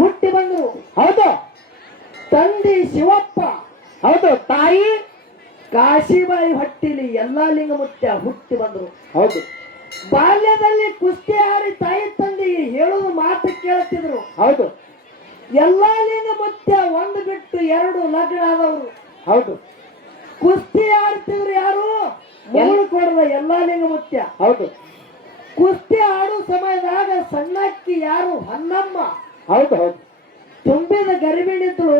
ಹುಟ್ಟಿ ಬಂದರು. ಹೌದು. ತಂದೆ ಶಿವಪ್ಪ. ಹೌದು. ತಾಯಿ ಕಾಶಿಬಾಯಿ ಹೊಟ್ಟಿಲಿ ಎಲ್ಲಾ ಲಿಂಗಮುತ್ಯ ಹುಟ್ಟಿ ಬಂದರು. ಹೌದು. ಬಾಲ್ಯದಲ್ಲಿ ಕುಸ್ತಿ ಆಡಿ ತಾಯಿ ತಂದೆಗೆ ಹೇಳುವ ಮಾತು ಕೇಳುತ್ತಿದ್ರು. ಹೌದು. ಎಲ್ಲಾ ಲಿಂಗಮುತ್ಯ ಒಂದು ಬಿಟ್ಟು ಎರಡು ಲಗ್ನ ಆದವರು. ಹೌದು. ಕುಸ್ತಿ ಆಡ್ತಿದ್ರು ಯಾರು? ಮೂಳು ಕೊಡದ ಎಲ್ಲಾ ಲಿಂಗಮುತ್ಯ. ಹೌದು. ಕುಸ್ತಿ ಆಡೋ ಸಮಯದಾಗ ಸಣ್ಣಕ್ಕಿ ಯಾರು? ಹೊನ್ನಮ್ಮ. ಹೌದು. ಹೌದು. ತುಂಬಿದ ಗರ್ಭಿಣಿದ್ರು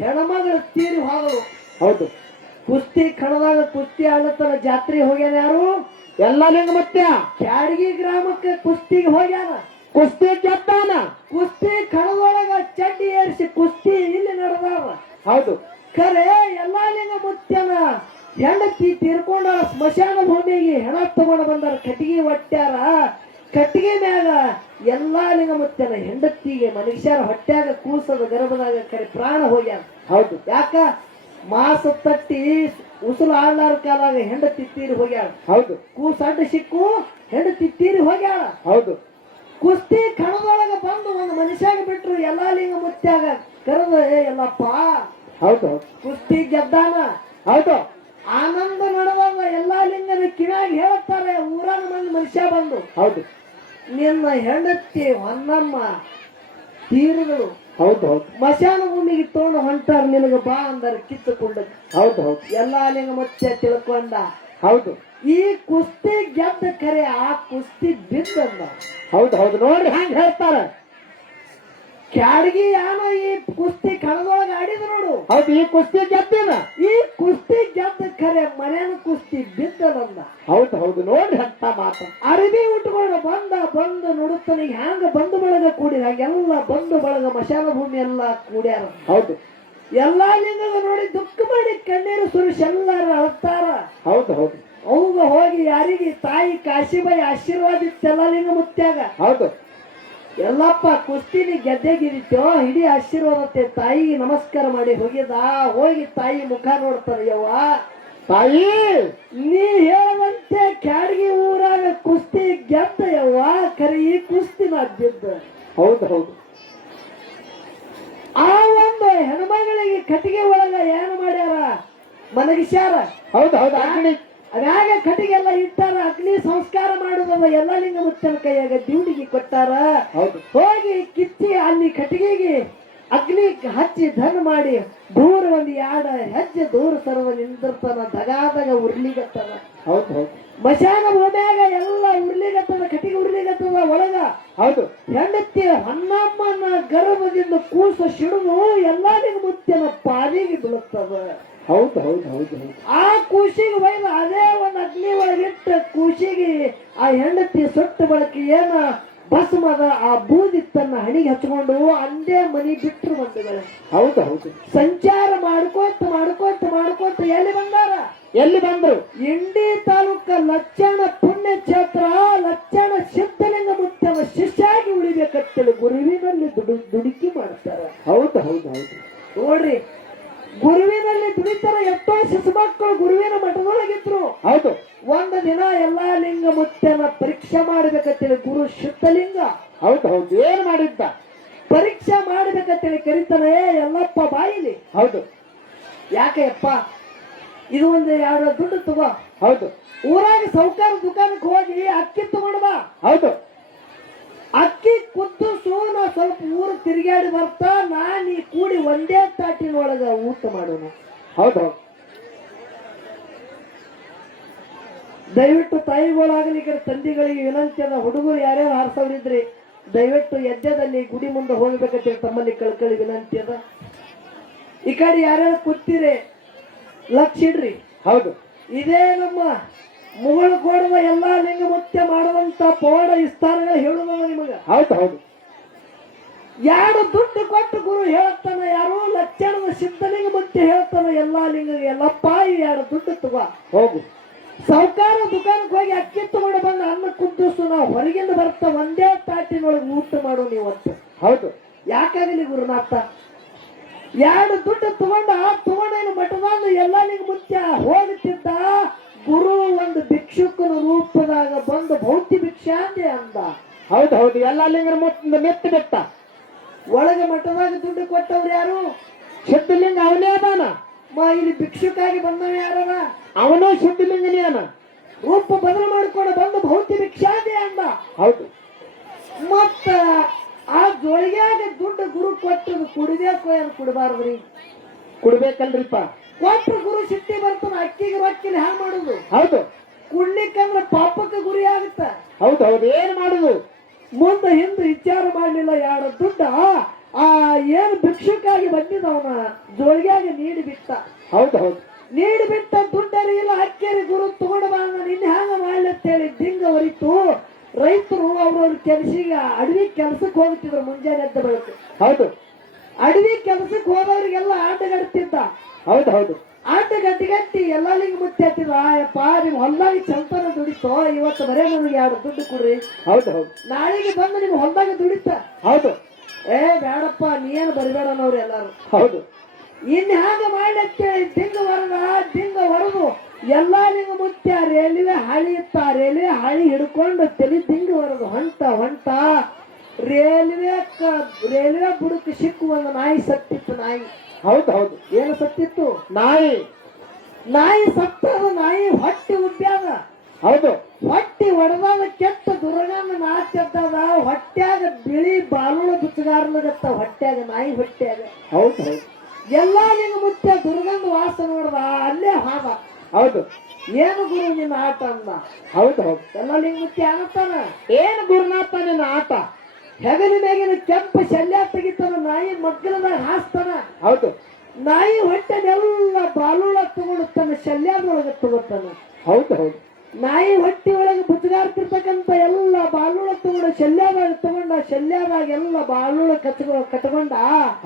ಹೆಣ್ಮಗಳು ತೀರಿ ಹೋದರು. ಹೌದು. ಕುಸ್ತಿ ಕಣದಾಗ ಕುಸ್ತಿ ಆಡತ್ತಲ್ಲ ಜಾತ್ರೆ ಹೋಗ್ಯಾನ ಯಾರು? ಎಲ್ಲ ಲಿಂಗಮುತ್ಯ. ಕ್ಯಾಡಗಿ ಗ್ರಾಮಕ್ಕೆ ಕುಸ್ತಿಗೆ ಹೋಗ್ಯಾನ. ಕುಸ್ತಿ ಗೆದ್ದಾನ. ಕುಸ್ತಿ ಕಣದೊಳಗ ಚಡ್ಡಿ ಏರಿಸಿ ಕುಸ್ತಿ ಇಲ್ಲಿ ನಡೆದಾವ. ಹೌದು. ಖರೆ ಎಲ್ಲಾ ಲಿಂಗಮುತ್ಯನ ಹೆಂಡತಿ ತೀರ್ಕೊಂಡ ಸ್ಮಶಾನ ಭೂಮಿಗೆ ಹೆಣ ತಗೊಂಡು ಬಂದಾರ. ಕಟ್ಟಿಗೆ ಒಟ್ಟ್ಯಾರ. ಕಟ್ಟಿಗೆ ಮ್ಯಾಗ ಎಲ್ಲಾ ಲಿಂಗಮುತ್ಯನ ಹೆಂಡತಿಗೆ ಮನುಷ್ಯರ ಹೊಟ್ಟ್ಯಾಗ ಕೂಸದ ಗರ್ಭದಾಗ ಕರೆ ಪ್ರಾಣ ಹೋಗ್ಯಾನ. ಹೌದು. ಯಾಕ? ಮಾಸ ತಟ್ಟಿ ಉಸುಲು ಆಡ್ಲಾರ ಕಾಲಾಗ ಹೆಂಡತಿ ತೀರಿ ಹೋಗ್ಯಾಳ. ಹೌದು. ಕೂಸ ಅಡ್ಡ ಸಿಕ್ಕು ಹೆಂಡತಿ ತೀರಿ ಹೋಗ್ಯಾಳ. ಹೌದು. ಕುಸ್ತಿ ಕಣದೊಳಗ ಬಂದು ಒಂದು ಮನುಷ್ಯಾಗ ಬಿಟ್ರು ಎಲ್ಲಾ ಲಿಂಗಮುತ್ಯಾಗ ಕರೆದ ಎಲ್ಲಪ್ಪ ಹೌದು. ಕುಸ್ತಿ ಗೆದ್ದಾನ. ಹೌದು. ಆನಂದ ನಡೆದಾಗ ಎಲ್ಲಾ ಲಿಂಗದ ಕಿವಿಯಾಗಿ ಹೇಳ್ತಾರೆ ಊರಾನ ಮಂದಿ ಮನುಷ್ಯ ಬಂದು. ಹೌದು. ನಿನ್ನ ಹೆಂಡತಿ ಹೊನ್ನಮ್ಮ ತೀರುಗಳು. ಹೌದು. ಹೌದು. ಮಶಾನ ಭೂಮಿಗೆ ತಗೊಂಡು ಹೊಂಟಾರ. ನಿನಗೆ ಬಾ ಅಂದಾರ ಕಿತ್ತುಕೊಂಡ. ಹೌದು. ಹೌದು. ಎಲ್ಲಾ ಲಿಂಗಮುತ್ಯ ತಿಳ್ಕೊಂಡ. ಹೌದು. ಈ ಕುಸ್ತಿ ಗೆದ್ದ ಕರೆ ಆ ಕುಸ್ತಿ ಬಿದ್ದಂದ. ಹೌದು. ಹೌದು. ನೋಡ್ರಿ ಹಂಗ ಹೇಳ್ತಾರ. ಕ್ಯಾಡಗಿ ಯಾನ ಈ ಕುಸ್ತಿ ಕಣದೊಳಗ ಆಡಿದ ನೋಡು. ಹೌದು. ಈ ಕುಸ್ತಿ ಗೆದ್ದಿನ. ಈ ಕುಸ್ತಿ ಗೆದ್ದ ಖರೆ ಮನೇನ ಕುಸ್ತಿ ಬಿದ್ದದಂದ. ಹೌದು. ಹೌದು. ನೋಡ್ರಿ ಅಂತ ಮಾತ. ಅರಿವಿ ಉಟ್ಕೊಂಡು ಬಂದು ನೋಡುತ್ತಾನೆ ಹ್ಯಾಂಗ ಬಂಧು ಬಳಗ ಕೂಡಿದ ಎಲ್ಲ ಬಂಧು ಬಳಗ ಮಶಾನ ಭೂಮಿ ಎಲ್ಲ ಕೂಡ್ಯಾರ. ಹೌದು. ಎಲ್ಲಾ ಲಿಂಗದ ನೋಡಿ ದುಃಖ ಮಾಡಿ ಕಣ್ಣೀರು ಸುರಿಸಿ ಎಲ್ಲಾರು ಅಳ್ತಾರ. ಹೌದು. ಹೌದು. ಅವಾಗ ಹೋಗಿ ಯಾರಿಗೆ? ತಾಯಿ ಕಾಶಿಬಾಯಿ ಆಶೀರ್ವಾದ ಇತ್ತೆಲ್ಲ ಲಿಂಗಮುತ್ಯಾಗ. ಹೌದು. ಎಲ್ಲಪ್ಪ ಕುಸ್ತಿನಿ ಗೆದ್ದೆಗಿರಿತೋ ಹಿಡಿ ಆಶೀರ್ವಾದತೆ ತಾಯಿಗೆ ನಮಸ್ಕಾರ ಮಾಡಿ ಹೋಗಿದ. ಹೋಗಿ ತಾಯಿ ಮುಖ ನೋಡ್ತಾನೆ. ಯವ್ವ ತಾಯಿ ನೀ ಹೇಳುವಂತೆ ಕ್ಯಾಡಗಿ ಊರಾಗ ಕುಸ್ತಿ ಗೆದ್ದ ಯವ್ವ. ಖರೆ ಈ ಕುಸ್ತಿ ನಾ ಗೆದ್ದ. ಹೌದು. ಹೌದು. ಆ ಒಂದು ಹೆಣ್ಮಗಳಿಗೆ ಕಟ್ಟಿಗೆ ಒಳಗ ಏನು ಮಾಡ್ಯಾರ? ಮನಗಿಸ್ಯಾರ. ಹೌದು. ಹೌದು. ಅಗ್ನಿ ಅದ್ಯಾಗ ಕಟ್ಟಿಗೆ ಎಲ್ಲ ಇಟ್ಟಾರ. ಅಗ್ನಿ ಸಂಸ್ಕಾರ ಮಾಡುವುದ ಎಲ್ಲ ಲಿಂಗಮುತ್ಯನ ಕೈಯಾಗ ದ್ಯೂಡಿಗೆ ಕೊಟ್ಟಾರ. ಹೌದು. ಹೋಗಿ ಕಿತ್ತಿ ಅಲ್ಲಿ ಕಟ್ಟಿಗೆಗೆ ಅಗ್ನಿ ಹಚ್ಚಿ ಧನ್ ಮಾಡಿ ದೂರ ಒಂದು ಎರಡು ಹೆಜ್ಜೆ ದೂರ ಸರ್ವ ನಿಂದಿರ್ತಾನ. ದಗಾದಾಗ ಉರ್ಲಿಗತ್ತದ. ಹೌದು. ಹೌದು. ಮಶಾನ ಭೂಮಿಯಾಗ ಎಲ್ಲ ಉರ್ಲಿಗತ್ತದ. ಕಟ್ಟಿಗೆ ಉರ್ಲಿಗತ್ತದ ಒಳಗ. ಹೌದು. ಹೆಂಡತಿ ಹೊನ್ನಮ್ಮನ ಗರ್ಭದಿಂದ ಕೂಸ ಸಿಡಿದು ಎಲ್ಲಾ ಲಿಂಗಮುತ್ಯನ ಪಾಲಿಗೆ ಬೀಳುತ್ತದ. ಹೌದು. ಹೌದು. ಹೌದು. ಹೌದು. ಆ ಕೂಸಿಗೆ ಒಯ್ದು ಅದೇ ಒಂದು ಅಗ್ನಿ ಒಳಗಿಟ್ಟ ಕೂಸಿಗೆ ಆ ಹೆಂಡತಿ ಸುಟ್ಟ ಬಳಕ ಏನ ಭಸ್ಮದ ಆ ಬೂದಿ ತನ್ನ ಹಣಿಗೆ ಹಚ್ಕೊಂಡು ಅಂದೇ ಮನಿ ಬಿಟ್ಟರು ಬಂಧುಗಳು. ಹೌದು. ಹೌದು. ಸಂಚಾರ ಮಾಡ್ಕೋತ ಎಲ್ಲಿ ಬಂದಾರ? ಎಲ್ಲಿ ಬಂದ್ರು? ಇಂಡಿ ತಾಲೂಕ ಲಚ್ಚಣ ಪುಣ್ಯ ಕ್ಷೇತ್ರ ಲಚ್ಚಣ ಸಿದ್ಧಲಿಂಗಮುತ್ಯನ ಶಿಷ್ಯಾಗಿ ಉಳಿಬೇಕಂತೇಳಿ ಗುರುವಿನಲ್ಲಿ ದುಡುಕಿ ಮಾಡ್ತಾರ. ಹೌದು. ಹೌದು. ಹೌದು. ನೋಡ್ರಿ, ಗುರುವಿನಲ್ಲಿ ದುಡಿತಾರ. ಎಷ್ಟೋ ಶಿಶು ಮಕ್ಕಳು ಗುರುವಿನ ಮಠದೊಳಗಿದ್ರು. ಹೌದು. ಒಂದು ದಿನ ಎಲ್ಲಾ ಲಿಂಗಮುತ್ಯನ ಪರೀಕ್ಷೆ ಮಾಡ್ಬೇಕಂತೇಳಿ ಗುರು ಶುದ್ಧಲಿಂಗ. ಹೌದು. ಹೌದು. ಏನ್ ಮಾಡಿದ್ದ? ಪರೀಕ್ಷೆ ಮಾಡ್ಬೇಕಂತೇಳಿ ಕರೀತಾನೆ. ಎಲ್ಲಪ್ಪ ಬಾಯಿಲಿ. ಹೌದು. ಯಾಕೆಯಪ್ಪ ಇದು ಒಂದು ಎರಡು ದುಡ್ಡು ತಗೋ. ಹೌದು. ಊರಾಗ ಸೌಕಾರ ದುಕಾನಕ್ಕೆ ಹೋಗಿ ಅಕ್ಕಿ ತಗೊಂಡು ಬಾ. ಹೌದು. ಅಕ್ಕಿ ಕುದ್ದು ನಾ ಸ್ವಲ್ಪ ಊರು ತಿರುಗಾಡಿ ಬರ್ತಾ ನಾನೀ ಕೂಡಿ ಒಂದೇ ತಾಟಿನೊಳಗ ಊಟ ಮಾಡೋಣ. ಹೌದು. ಹೌದು. ದಯವಿಟ್ಟು ತಾಯಿಗಳಾಗಲಿ ಈ ಕಡೆ ತಂದೆಗಳಿಗೆ ವಿನಂತಿ ಅದ. ಹುಡುಗರು ಯಾರ್ಯಾರು ಹಾರಿಸೋರಿದ್ರಿ ದಯವಿಟ್ಟು ಯಜ್ಞದಲ್ಲಿ ಗುಡಿ ಮುಂದೆ ಹೋಗ್ಬೇಕಂತ ತಮ್ಮಲ್ಲಿ ಕಳ್ಕಳಿ ವಿನಂತಿ ಅದ. ಈ ಕಡೆ ಯಾರ್ಯಾರು ಕೂತೀರಿ ಲಕ್ಷ ಇಡ್ರಿ. ಹೌದು. ಇದೇ ನಮ್ಮ ಮುಗಳು ಕೋಡುವ ಎಲ್ಲಾ ಲಿಂಗಮುತ್ಯ ಮಾಡುವಂತ ಪವಾಡ ವಿಸ್ತಾರಗಳು ಹೇಳುವ ನಿಮಗ. ಹೌದು. ಹೌದು. ಎರಡು ದುಡ್ಡು ಕೊಟ್ಟು ಗುರು ಹೇಳ್ತಾನ. ಯಾರು? ಲಕ್ಷಣದ ಸಿದ್ಧಲಿಂಗಮುತ್ಯ ಹೇಳ್ತಾನ ಎಲ್ಲಾ ಲಿಂಗ. ಎಲ್ಲಪ್ಪ ಈ ಎರಡು ದುಡ್ಡು ತಗೋ ಹೋಗು. ಸೌಕಾರ ದುಕಾನಕ್ಕೆ ಹೋಗಿ ಅಕ್ಕಿ ತಗೊಂಡು ಬಂದು ಅನ್ನ ಕುದ್ದಿಸು. ನಾವು ಹೊರಗಿಂದ ಬರ್ತಾ ಒಂದೇ ತಾಟಿನೊಳಗೆ ಊಟ ಮಾಡು ನೀವಂತ. ಹೌದು. ಯಾಕಾಗಲಿ ಗುರುನಾಥ? ಎರಡು ದುಡ್ಡು ತಗೊಂಡೇನು ಮಠದಾಗ ಎಲ್ಲಾ ಲಿಂಗಮುತ್ಯ ಹೋಗುತ್ತಿದ್ದ. ಗುರು ಒಂದು ಭಿಕ್ಷುಕನ ರೂಪದಾಗ ಬಂದು ಭೌತಿ ಭಿಕ್ಷಾಂದೆ ಅಂದ. ಹೌದು. ಹೌದು. ಎಲ್ಲ ಲಿಂಗರ ಮೆತ್ತ ಬಿಟ್ಟ. ಒಳಗೆ ಮಠದಾಗ ದುಡ್ಡು ಕೊಟ್ಟವ್ರು ಯಾರು? ಸಿದ್ಧಲಿಂಗ ಅವನೇ ಅದಾನ. ಇಲ್ಲಿ ಭಿಕ್ಷುಕಾಗಿ ಬಂದವ ಯಾರವ? ಅವನು ಸಿದ್ಧಲಿಂಗನೇ ಅನ. ರೂಪ ಬದಲು ಮಾಡ್ಕೊಂಡು ಬಂದು ಭೌತಿ ಭಿಕ್ಷಾದೆ ಅಂದ. ಹೌದು. ಮತ್ತ ಆ ಜೋಳಿಗ್ಯಾಗ ದುಡ್ಡು ಗುರು ಕೊಟ್ಟದು ಕುಡಿಬೇಕು ಏನು ಕುಡಬಾರ್ದ್ರಿ? ಕುಡ್ಬೇಕಲ್ರಿಪ್ಪ. ಕೊಟ್ಟ ಗುರು ಸಿಟ್ಟಿ ಬರ್ತದ, ಅಕ್ಕಿಗೆ ರೊಕ್ಕಿಲ್ಲ ಹ್ಯಾಂಗ ಮಾಡುದು? ಹೌದು. ಕುಡ್ಲಿಕ್ಕಂದ್ರ ಪಾಪಕ್ಕೆ ಗುರಿ ಆಗುತ್ತ. ಹೌದು ಹೌದು. ಏನ್ ಮಾಡುದು? ಮುಂದೆ ಹಿಂದೆ ವಿಚಾರ ಮಾಡ್ಲಿಲ್ಲ. ಯಾರು ದುಡ್ಡ ಆ ಏನು ಭಿಕ್ಷುಕಾಗಿ ಬಂದಿದ್ದವನ ಜೋಳಿಗ್ಯಾಗ ನೀಡಿ ಬಿಟ್ಟ. ಹೌದು ಹೌದು. ನೀಡಿ ಬಿಟ್ಟ ದುಡ್ಡರಿ ಇಲ್ಲ ಅಕ್ಕೇರಿ ಗುರು ತಗೊಂಡು ಬಾ ನಿನ್ನ ಹ್ಯಾಂಗ ಮಾಡ್ಲತ್ತೇಳಿ ದಿಂಗ ಹೊರಿತು. ರೈತರು ಅವ್ರವ್ರ ಕೆಲಸಿಗೆ ಅಡವಿ ಕೆಲ್ಸಕ್ಕೆ ಹೋಗ್ತಿದ್ರು ಮುಂಜಾನೆ ಎದ್ದ ಬೆಳಕು. ಹೌದು. ಅಡವಿ ಕೆಲ್ಸಕ್ಕೆ ಹೋದವ್ರಿಗೆಲ್ಲ ಆಟಗಡ್ತಿದ್ದ. ಹೌದು ಹೌದು. ಆಟ ಗಟ್ಟಿಗಟ್ಟಿ ಎಲ್ಲ ಲಿಂಗ ಮುತ್ತಿ ಹತ್ತಿದ. ಯಪ್ಪ ನಿಮ್ ಹೊಲ್ದಾಗ ಚಂತನ ದುಡಿತೋ, ಇವತ್ತು ಬರೇ ನನಗೆ 2 ದುಡ್ಡು ಕೊಡ್ರಿ. ಹೌದು ಹೌದು. ನಾಳೆಗೆ ಬಂದು ನಿಮ್ ಹೊಲ್ದಾಗ ದುಡಿತ. ಹೌದು. ಬೇಡಪ್ಪ ನೀನು ಬರಿಬೇಡ ಅನ್ನೋರು ಎಲ್ಲಾರು. ಹೌದು. ಇನ್ ಹಾಗೆ ಮಾಡ್ಲತ್ತೇಳಿ ದಿಂಗ ಹೊರದು ಎಲ್ಲಾ ಲಿಂಗ ಮುತ್ಯ ರೇಲ್ವೆ ಹಾಳಿ ಇತ್ತ. ರೇಲ್ವೆ ಹಾಳಿ ಹಿಡ್ಕೊಂಡು ತಲೆ ದಿಂಗ ಹೊರದು ಹೊಂಟ ರೇಲ್ವೆ ಬುಡಕ್ಕೆ ಸಿಕ್ಕು ಒಂದು ನಾಯಿ ಸತ್ತಿತ್ತು. ನಾಯಿ. ಹೌದು ಹೌದು. ಏನು ಸತ್ತಿತ್ತು? ನಾಯಿ ಸತ್ತದ. ನಾಯಿ ಹೊಟ್ಟಿ ಉಬ್ಬ್ಯಾದ. ಹೌದು. ಹೊಟ್ಟಿ ಒಡೆದಾದ ಕೆಟ್ಟ ದುರ್ಗಂಧ ನಾಚದ್ದದ. ಹೊಟ್ಟ್ಯಾಗ ಬಿಳಿ ಬಾಲುಳ ಬಿಚ್ಚಗಾರ್ಲಗತ್ತ. ಹೊಟ್ಟ್ಯಾಗ ನಾಯಿ ಹೊಟ್ಟ್ಯಾಗ. ಹೌದು ಹೌದು. ಎಲ್ಲಾ ಲಿಂಗ ಮುತ್ಯ ದುರ್ಗಂಧ ವಾಸ ನೋಡ್ದ. ಅಲ್ಲೇ ಹಾದ. ಹೌದು. ಏನು ಗುರು ನಿನ್ನ ಆಟ ಅಂದ. ಹೌದು ಹೌದು. ಎಲ್ಲ ಲಿಂಗ ಮುತ್ಯ ಅನ್ನತ್ತಾನ. ಏನು ಗುರುನಾಥ ನಿನ್ನ ಆಟ? ಹೆಗಲಿ ಮೇಗಿನ ಕೆಂಪು ಶಲ್ಯ ತೆಗಿತಾನ. ನಾಯಿ ಮಗ್ಗಲದಾಗ ಹಾಸ್ತಾನ. ಹೌದು. ನಾಯಿ ಹೊಟ್ಟೆನೆಲ್ಲ ಬಾಲುಳ ತಗೊಂಡು ತನ್ನ ಶಲ್ಯದೊಳಗೆ ತಗೋತಾನ. ಹೌದು ಹೌದು. ನಾಯಿ ಹೊಟ್ಟಿ ಒಳಗೆ ಬುಚ್ಚಗಾರ್ತಿರ್ತಕ್ಕಂಥ ಎಲ್ಲ ಬಾಲುಳ ತಗೊಂಡು ಶಲ್ಯದಾಗ ತಗೊಂಡ. ಶಲ್ಯದಾಗ ಎಲ್ಲ ಬಾಲುಳ ಕಟ್ಕೊಂಡ.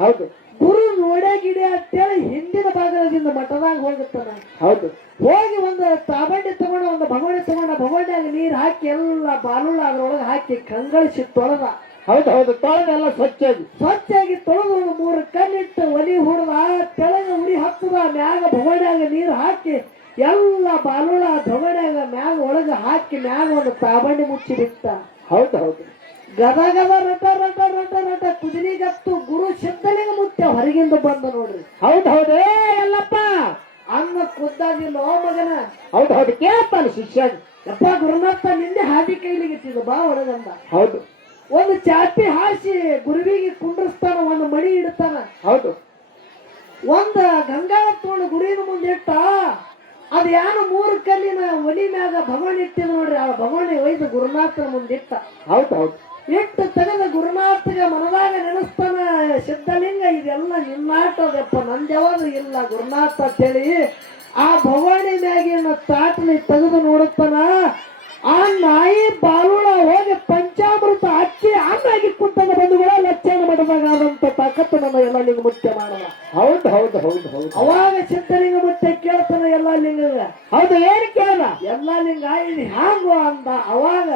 ಹೌದು. ಗುರು ನೋಡೇ ಗಿಡಿ ಅಂತೇಳಿ ಹಿಂದಿನ ಭಾಗದಿಂದ ಮಠದಾಗ ಹೋಗುತ್ತಾನ. ಹೌದು. ಹೋಗಿ ಒಂದು ತಾಬಂಡಿ ತಗೊಂಡ, ಒಂದು ಭಗವಣಿ ತಗೊಂಡ. ಭಗವಣಿಯಾಗ ನೀರು ಹಾಕಿ ಎಲ್ಲ ಬಾಲುಳ ಅದ್ರೊಳಗೆ ಹಾಕಿ ಕಂಗಳಿಸಿ ತೊಳೆದ. ಹೌದು ಹೌದು. ತೊಳೆದೆಲ್ಲ ಸ್ವಚ್ಛಾಗಿ ತೊಳೆದು 3 ಕಲ್ಲಿಟ್ಟು ಒಲಿ ಹುಡ್ದ. ತೆಳಗೆ ಉರಿ ಹತ್ತದ. ಮ್ಯಾಗ ಭಗವಣಿಯಾಗ ನೀರು ಹಾಕಿ ಎಲ್ಲ ಬಾಲುಳ ಭಗವಣಿಯಾಗ ಮ್ಯಾಗ ಒಳಗೆ ಹಾಕಿ ಮ್ಯಾಗ ಒಂದು ತಾಬಂಡಿ ಮುಚ್ಚಿ ಬಿಟ್ಟ. ಹೌದು ಹೌದು. ಗದ ರಟ ಕುದಿರಿಗತ್ತು. ಗುರು ಸಿದ್ಧಲಿಂಗ ಮುತ್ಯ ಹೊರಗಿಂದ ಬಂದ ನೋಡ್ರಿ. ಹೌದು ಹೌದು. ಎಲ್ಲಪ್ಪ ಅನ್ನ ಕುದ್ದಾಗಿಲ್ಲ ಮಗನ. ಹೌದು ಹೌದು. ಕೇಳ್ತಾನೆ ಶಿಷ್ಯ. ಯಪ್ಪ ಗುರುನಾಥ ನಿಂದೆ ಹಾದಿ ಕೈಲಿಗಿತ್ತಿದ ಬಾ ಒಳಗಂದ. ಹೌದು. ಒಂದು ಚಾಪಿ ಹಾಸಿ ಗುರುವಿಗೆ ಕುಂಡ್ರಸ್ತಾನ. ಒಂದು ಮಣಿ ಇಡ್ತಾನ. ಹೌದು. ಒಂದು ಗಂಗಾಳ ತಗೊಂಡು ಗುರುವಿನ ಮುಂದೆ ಇಟ್ಟ. ಅದ ಯಾನು 3 ಕಲ್ಲಿನ ಒಲಿ ಮ್ಯಾಗ ಭಗವಾನ್ ಇಟ್ಟಿದ ನೋಡ್ರಿ. ಆ ಭಗವಾನಿ ಒಯ್ದು ಗುರುನಾಥನ ಮುಂದಿಟ್ಟ. ಹೌದು ಹೌದು. ಇಟ್ಟು ತೆಗೆದ ಗುರುನಾಥಗ ಮನದಾಗ ನೆನೆಸ್ತಾನ. ಸಿದ್ಧಲಿಂಗ ಇದೆಲ್ಲ ನಿನ್ನಾಟದಪ್ಪ, ನಂದ್ಯಾವುದು ಇಲ್ಲ ಗುರುನಾಥ ಅಂತೇಳಿ ಆ ಭವಾನಿ ಮ್ಯಾಗಿನ ತಾಟಲಿ ತೆಗೆದು ನೋಡುತ್ತಾನ. ಆ ನಾಯಿ ಬಾಲುಳ ಹೋಗಿ ಪಂಚಾಮೃತ ಅಕ್ಕಿ ಅನ್ನಾಗಿ ಕುಂತದ. ಬಂಧುಗಳ ಲಕ್ಷಣ ಮಠದಾಗ ಆದಂತ ತಾಕತ್ತು ನಮ್ಮ ಎಲ್ಲ ಲಿಂಗ ಮುತ್ಯ ಮಾಡದ. ಹೌದು ಹೌದು ಹೌದು ಹೌದು. ಅವಾಗ ಸಿದ್ಧಲಿಂಗ ಮುತ್ಯ ಕೇಳ್ತಾನ ಎಲ್ಲಾ ಲಿಂಗ. ಹೌದು. ಏನು ಕೇಳ? ಎಲ್ಲಾ ಲಿಂಗ ಇದು ಹ್ಯಾಂಗೋ ಅಂದ. ಅವಾಗ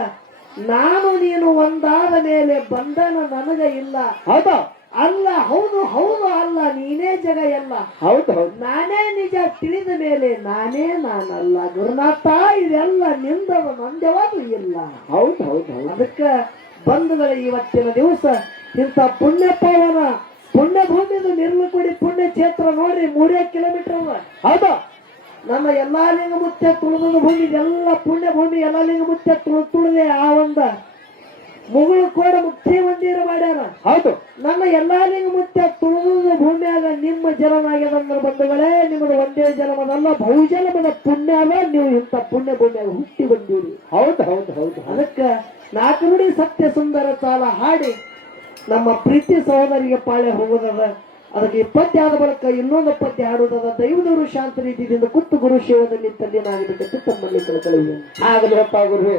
ನಾನು ನೀನು ಒಂದಾದ ಮೇಲೆ ಬಂಧನ ನನಗ ಇಲ್ಲ. ಹೌದು. ಅಲ್ಲ. ಹೌದು ಹೌದು. ಅಲ್ಲ ನೀನೇ ಜಗ ಎಲ್ಲ. ಹೌದು ಹೌದು. ನಾನೇ ನಿಜ ತಿಳಿದ ಮೇಲೆ ನಾನೇ ನಾನಲ್ಲ ಗುರುನಾಥ. ಇದೆಲ್ಲ ನಿಂದವ, ನಂದವಾದು ಇಲ್ಲ. ಹೌದು ಹೌದು ಹೌದು. ಅದಕ್ಕ ಬಂಧುಗಳ ಇವತ್ತಿನ ದಿವಸ ಇಂಥ ಪುಣ್ಯ ಪಾವನ ಪುಣ್ಯ ಭೂಮಿದು ನಿರ್ಮಲಗುಡಿ ಪುಣ್ಯ ಕ್ಷೇತ್ರ ನೋಡ್ರಿ. 3 ಕಿಲೋಮೀಟರ್ ಅದ. ಹೌದು. ನಮ್ಮ ಎಲ್ಲಾ ಲಿಂಗ ಮುತ್ಯ ತುಳಿದ ಭೂಮಿ ಎಲ್ಲ ಪುಣ್ಯ ಭೂಮಿ. ಎಲ್ಲಾ ಲಿಂಗ ಮುತ್ಯ ತುಳಿದೆ ಆ ಒಂದ ಮುಗುಳು ಕೋಡ ಮುಕ್ತಿ ಮಂದಿರ ಮಾಡ್ಯಾರ. ಹೌದು. ನಮ್ಮ ಎಲ್ಲಾ ಲಿಂಗ ಮುತ್ಯ ತುಳಿದ ಭೂಮಿಯಾಗ ನಿಮ್ಮ ಜಲನಾಗ್ಯದಂದ್ರ ಬಂಧುಗಳೇ, ನಿಮ್ಮದು ಒಂದೇ ಜಲಮದಲ್ಲ ಬಹುಜಲಮದ ಪುಣ್ಯ ಅದ. ನೀವು ಇಂಥ ಪುಣ್ಯ ಭೂಮಿಯಾಗ ಹುಟ್ಟಿ ಬಂದಿರಿ. ಹೌದು ಹೌದು ಹೌದು. ಅದಕ್ಕ 4 ನುಡಿ ಸತ್ಯ ಸುಂದರ ಸಾಲ ಹಾಡಿ ನಮ್ಮ ಪ್ರೀತಿ ಸಹೋದರಿಗೆ ಪಾಳೆ ಹೋಗೋದದ. ಅದಕ್ಕೆ 20 ಪದ್ಯ ಆದ ಬಳಿಕ ಇನ್ನೊಂದು ಪದ್ಯ ಹಾಡುವುದದ. ದೈವದವರು ಶಾಂತ ರೀತಿಯಿಂದ ಕುತ್ತು ಗುರು ಸೇವದಲ್ಲಿ ತಲ್ಲಿನಾಗಬೇಕಂತ ತಮ್ಮಲ್ಲಿ ಕಳಕಳಿ ಆಗಲಿ. ಗುರುವೇ